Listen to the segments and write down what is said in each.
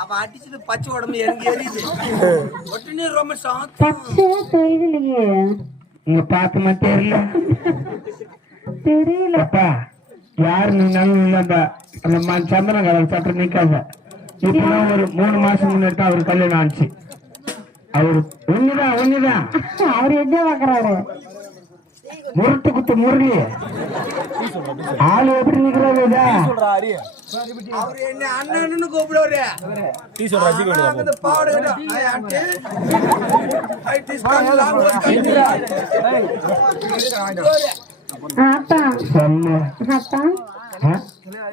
அவ அடிச்சுட்டு பச்சை உடம்பு எனக்கு எரியுது. ஒட்டுனே ரொம்ப சாத்தம். தெரியலையே, இங்க பாத்துமா தெரியலப்பா. யாரு நின்னாலும் இல்லப்பா. அந்த சந்திரன் கடல் சட்டம் நிக்காத. இப்பதான் ஒரு 3 மாசம் முன்னாடி தான் அவரு கல்யாணம் ஆச்சு. அவரு ஒண்ணுதான் அவரு என்ன பாக்குறாரு? முரட்டு குத்து முரளி ஆளு எப்படி நிக்கிறாரு? அவரு என்ன அண்ணன்னு கூப்பிடுவாரு.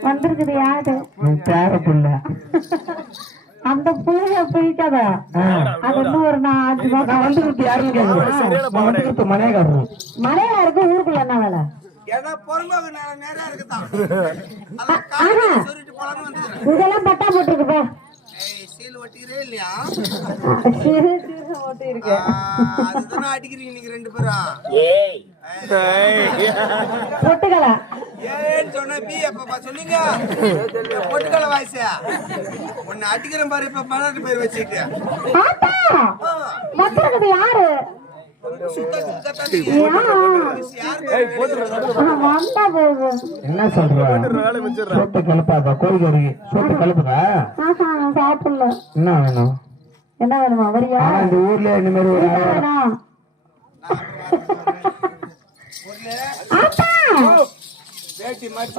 வந்திருக்குது யாரு? பேர புள்ள. அந்த புள்ளைய பிடிக்காத. அது இன்னும் ஒரு 5 மாசம் வந்துருக்கு. யாருன்னு கேட்கறது மனையாரு. மனையாருக்கு ஊருக்குள்ள என்ன வேலை? இதெல்லாம் பட்டா போட்டுருக்கு. இல்லையா அடிக்கிறீங்க நீங்க 2 பேரும். பொட்டுக்கலை சொன்ன சொன்னீங்க. பொட்டுக்கலை வாய்ஸா உன்னை அடிக்கிறேன் பாரு. இப்ப மலர் பேர் வச்சுட்டு யாரு? என்ன சொல்ற? சோப்பு கலப்பாதா? கோழிக்கறி சோப்பு கலப்புதா? சாப்பிடல. என்ன வேணும்? என்ன வேணுமா? வரியா? இந்த ஊர்ல இந்த மாதிரி வேட்டி மாதிரி